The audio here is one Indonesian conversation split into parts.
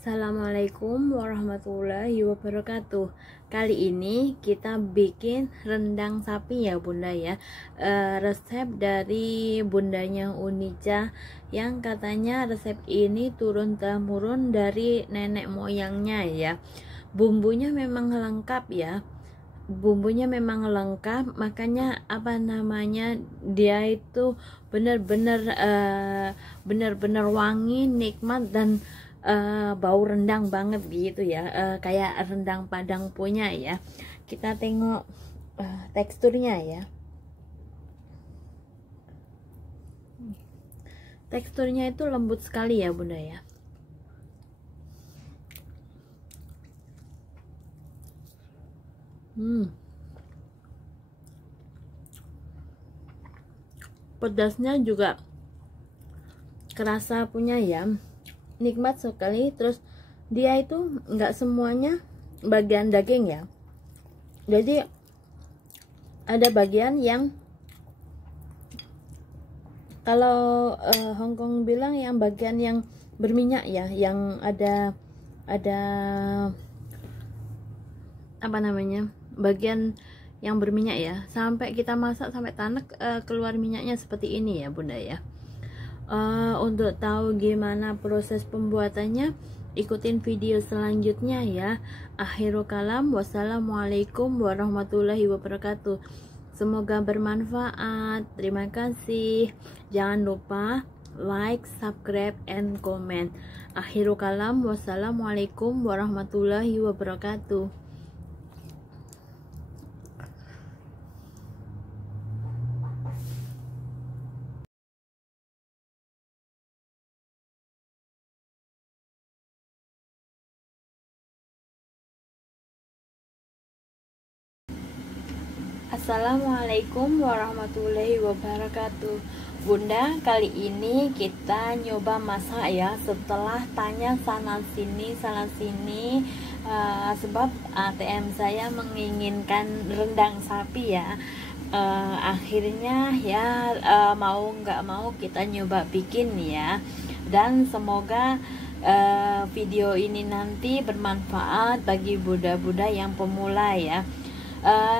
Assalamualaikum warahmatullahi wabarakatuh. Kali ini kita bikin rendang sapi ya bunda ya. Resep dari bundanya Unica yang katanya resep ini turun-temurun dari nenek moyangnya ya. Bumbunya memang lengkap ya. Makanya dia itu benar-benar wangi, nikmat, dan bau rendang banget gitu ya, kayak rendang Padang punya ya. Kita tengok teksturnya ya. Teksturnya itu lembut sekali ya bunda ya. Pedasnya juga kerasa punya ya, nikmat sekali. Terus dia itu nggak semuanya bagian daging ya, jadi ada bagian yang kalau Hongkong bilang yang bagian yang berminyak ya, yang ada bagian yang berminyak ya, sampai kita masak sampai tanek keluar minyaknya seperti ini ya bunda ya. Untuk tahu gimana proses pembuatannya, ikutin video selanjutnya ya. Akhirul kalam, wassalamualaikum warahmatullahi wabarakatuh. Semoga bermanfaat. Terima kasih. Jangan lupa like, subscribe, and comment. Akhirul kalam, wassalamualaikum warahmatullahi wabarakatuh. Assalamualaikum warahmatullahi wabarakatuh. Bunda, kali ini kita nyoba masak ya, setelah tanya sana sini sebab ATM saya menginginkan rendang sapi ya. Akhirnya ya mau nggak mau kita nyoba bikin ya, dan semoga video ini nanti bermanfaat bagi bunda-bunda yang pemula ya.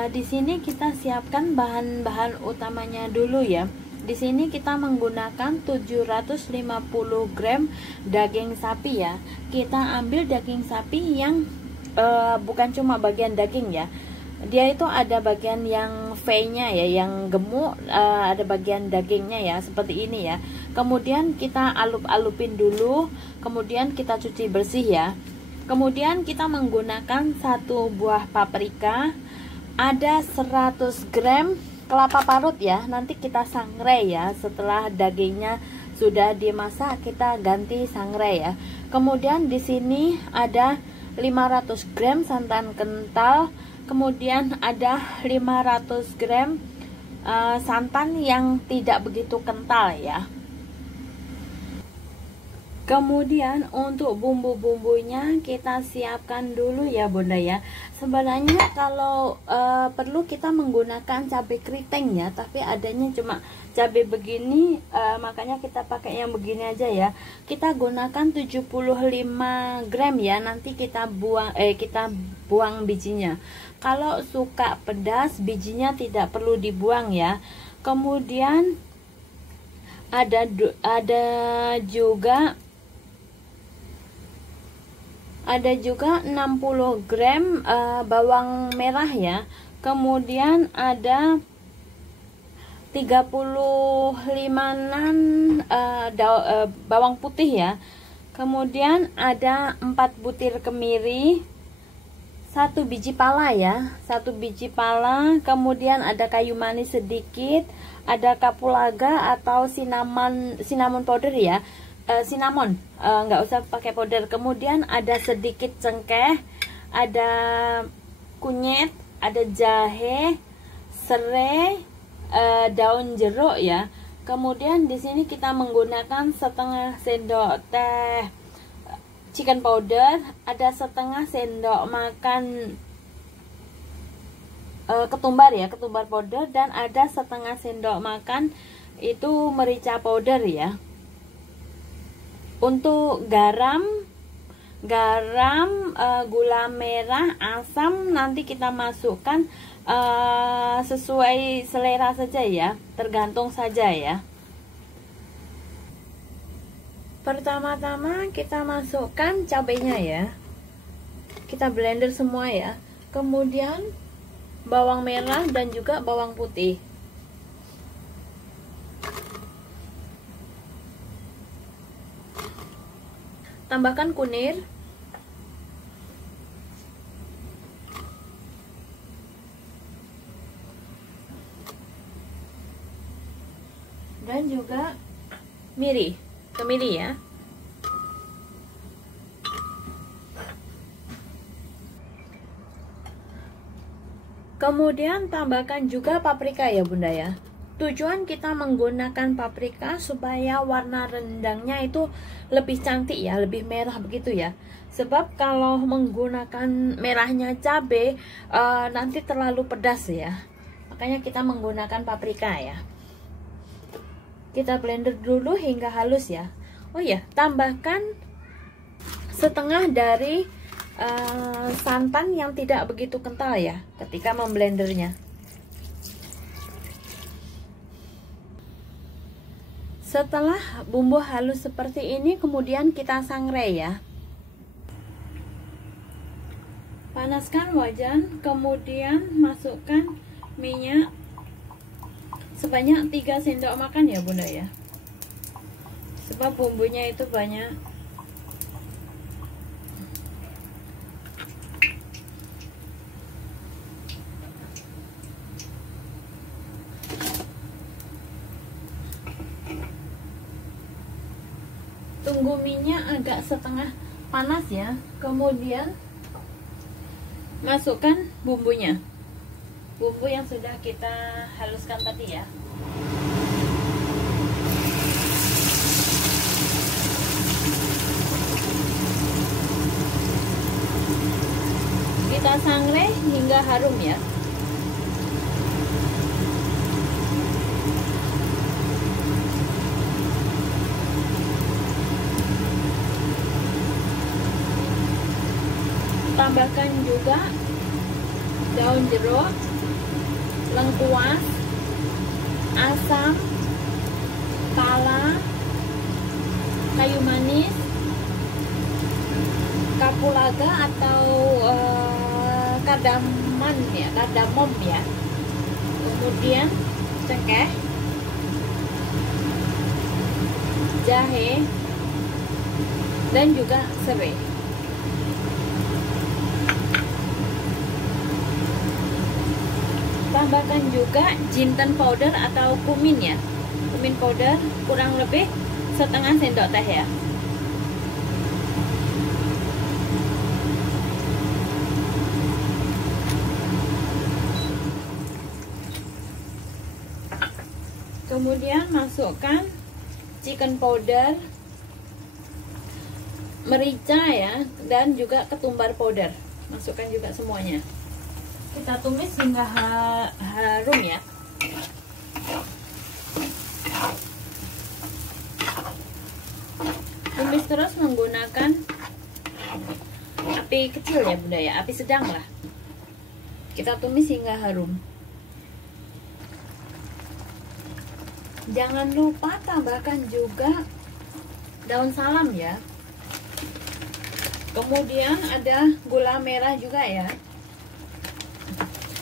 Di sini kita siapkan bahan-bahan utamanya dulu ya. Di sini kita menggunakan 750 gram daging sapi ya. Kita ambil daging sapi yang bukan cuma bagian daging ya. Dia itu ada bagian yang V-nya ya, yang gemuk, ada bagian dagingnya ya, seperti ini ya. Kemudian kita alup-alupin dulu, kemudian kita cuci bersih ya. Kemudian kita menggunakan 1 buah paprika, ada 100 gram kelapa parut ya, nanti kita sangrai ya. Setelah dagingnya sudah dimasak, kita ganti sangrai ya. Kemudian di sini ada 500 gram santan kental, kemudian ada 500 gram santan yang tidak begitu kental ya. Kemudian untuk bumbu-bumbunya kita siapkan dulu ya bunda ya. Sebenarnya kalau perlu kita menggunakan cabai keriting ya, tapi adanya cuma cabai begini, makanya kita pakai yang begini aja ya. Kita gunakan 75 gram ya, nanti kita buang bijinya. Kalau suka pedas, bijinya tidak perlu dibuang ya. Kemudian ada juga 60 gram bawang merah ya. Kemudian ada 35-an bawang putih ya. Kemudian ada 4 butir kemiri, 1 biji pala ya, 1 biji pala. Kemudian ada kayu manis sedikit, ada kapulaga atau cinnamon powder ya. Cinnamon, nggak usah pakai powder. Kemudian ada sedikit cengkeh, ada kunyit, ada jahe, serai, daun jeruk ya. Kemudian di sini kita menggunakan setengah sendok teh chicken powder, ada setengah sendok makan ketumbar ya, ketumbar powder, dan ada setengah sendok makan itu merica powder ya. Untuk garam garam, gula merah, asam nanti kita masukkan sesuai selera saja ya, tergantung saja ya. Pertama-tama kita masukkan cabenya ya, kita blender semua ya. Kemudian bawang merah dan juga bawang putih. Tambahkan kunir. Dan juga kemiri ya. Kemudian tambahkan juga paprika ya Bunda ya. Tujuan kita menggunakan paprika supaya warna rendangnya itu lebih cantik ya, lebih merah begitu ya. Sebab kalau menggunakan merahnya cabai nanti terlalu pedas ya. Makanya kita menggunakan paprika ya. Kita blender dulu hingga halus ya. Oh ya, tambahkan setengah dari santan yang tidak begitu kental ya ketika memblendernya. Setelah bumbu halus seperti ini, kemudian kita sangrai ya. Panaskan wajan, kemudian masukkan minyak sebanyak 3 sendok makan ya Bunda ya. Sebab bumbunya itu banyak. Tunggu minyak agak setengah panas ya. Kemudian masukkan bumbunya. Bumbu yang sudah kita haluskan tadi ya. Kita sangrai hingga harum ya. Tambahkan juga daun jeruk, lengkuas, asam, pala, kayu manis, kapulaga atau kardamom ya. Kemudian cengkeh, jahe, dan juga serai. Tambahkan juga jinten powder atau kumin ya. Kumin powder kurang lebih setengah sendok teh ya. Kemudian masukkan chicken powder, merica ya, dan juga ketumbar powder. Masukkan juga semuanya. Kita tumis hingga harum ya. Tumis terus menggunakan api kecil ya Bunda ya, api sedang lah. Kita tumis hingga harum. Jangan lupa tambahkan juga daun salam ya. Kemudian ada gula merah juga ya.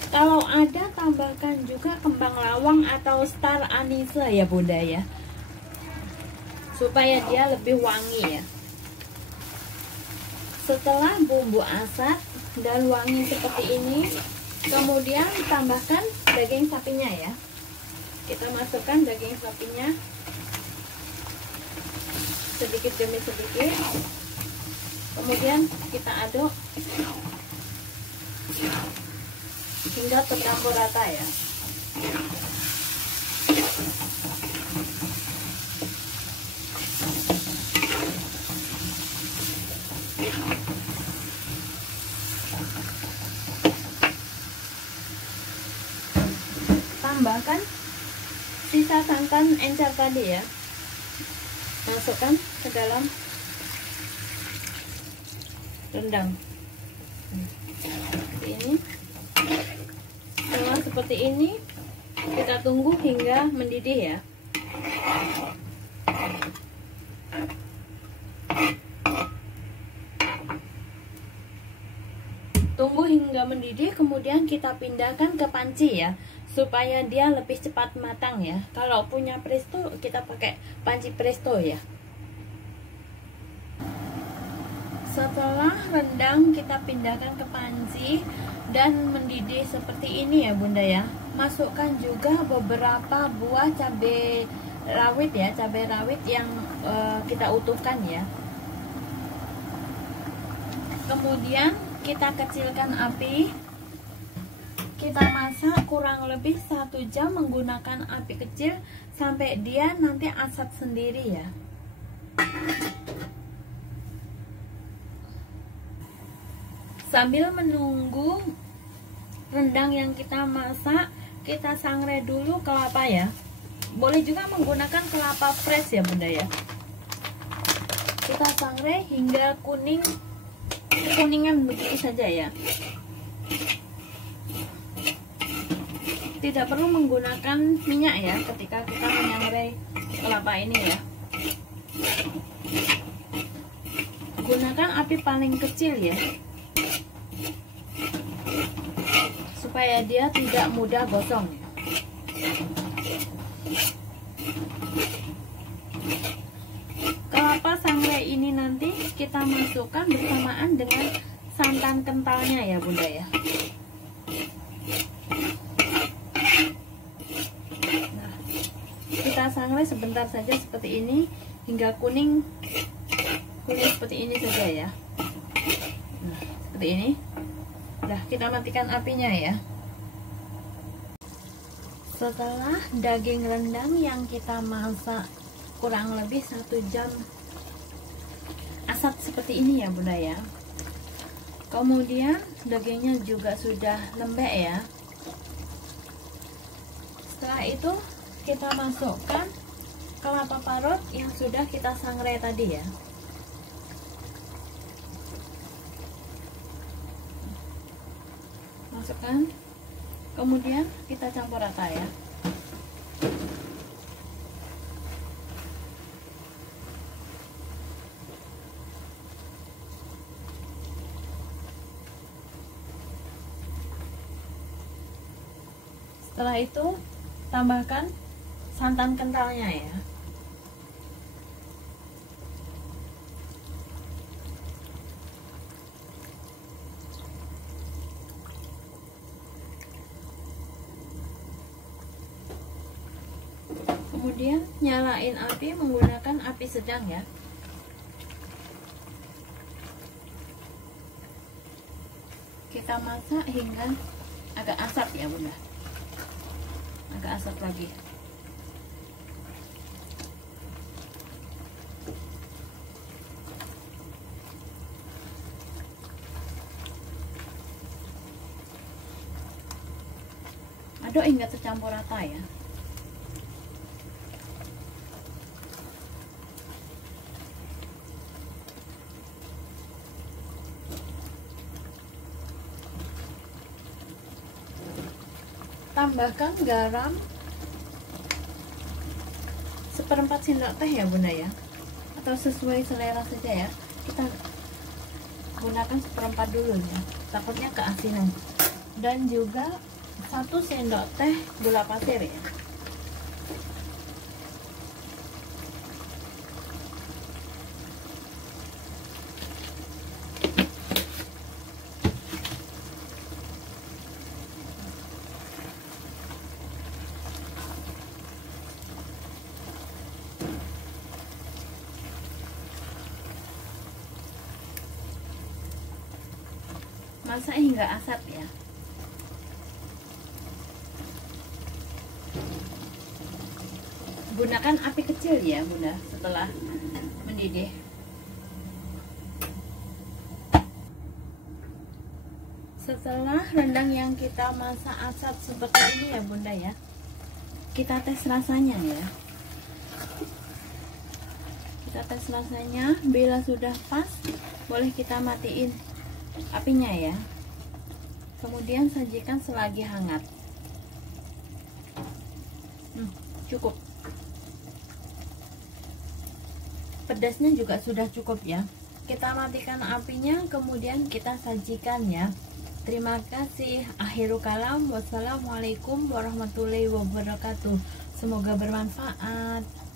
Kalau ada tambahkan juga kembang lawang atau star anise ya Bunda ya, supaya dia lebih wangi ya. Setelah bumbu asat dan wangi seperti ini, kemudian tambahkan daging sapinya ya. Kita masukkan daging sapinya sedikit demi sedikit. Kemudian kita aduk hingga tercampur rata ya. Tambahkan sisa santan encer tadi ya. Masukkan ke dalam rendang. Seperti ini. Setelah seperti ini, kita tunggu hingga mendidih ya. Tunggu hingga mendidih, kemudian kita pindahkan ke panci ya, supaya dia lebih cepat matang ya. Kalau punya presto, kita pakai panci presto ya. Setelah rendang kita pindahkan ke panci dan mendidih seperti ini ya Bunda ya. Masukkan juga beberapa buah cabai rawit ya, cabai rawit yang kita utuhkan ya. Kemudian kita kecilkan api. Kita masak kurang lebih 1 jam menggunakan api kecil sampai dia nanti asat sendiri ya. Sambil menunggu rendang yang kita masak, kita sangrai dulu kelapa ya. Boleh juga menggunakan kelapa fresh ya Bunda ya. Kita sangrai hingga kuningan begitu saja ya. Tidak perlu menggunakan minyak ya ketika kita menyangrai kelapa ini ya. Gunakan api paling kecil ya, supaya dia tidak mudah gosong ya. Kelapa sangrai ini nanti kita masukkan bersamaan dengan santan kentalnya ya Bunda ya. Nah, kita sangrai sebentar saja seperti ini hingga kuning seperti ini saja ya. Nah, seperti ini. Udah, kita matikan apinya ya. Setelah daging rendang yang kita masak kurang lebih 1 jam asat seperti ini ya Bunda ya. Kemudian dagingnya juga sudah lembek ya. Setelah itu kita masukkan kelapa parut yang sudah kita sangrai tadi ya. Masukkan, kemudian kita campur rata ya. Setelah itu tambahkan santan kentalnya ya. Kemudian nyalain api menggunakan api sedang ya. Kita masak hingga agak asap ya Bunda. Agak asap lagi. Aduk hingga tercampur rata ya. Tambahkan garam 1/4 sendok teh ya Bunda ya, atau sesuai selera saja ya. Kita gunakan 1/4 dulu ya, takutnya keasinan. Dan juga 1 sendok teh gula pasir ya. Masak hingga asat ya. Gunakan api kecil ya Bunda setelah mendidih. Setelah rendang yang kita masak asat seperti ini ya Bunda ya, kita tes rasanya ya. Kita tes rasanya, bila sudah pas boleh kita matiin apinya ya. Kemudian sajikan selagi hangat. Cukup. Pedasnya juga sudah cukup ya. Kita matikan apinya, kemudian kita sajikan ya. Terima kasih. Akhirul kalam. Wassalamualaikum warahmatullahi wabarakatuh. Semoga bermanfaat.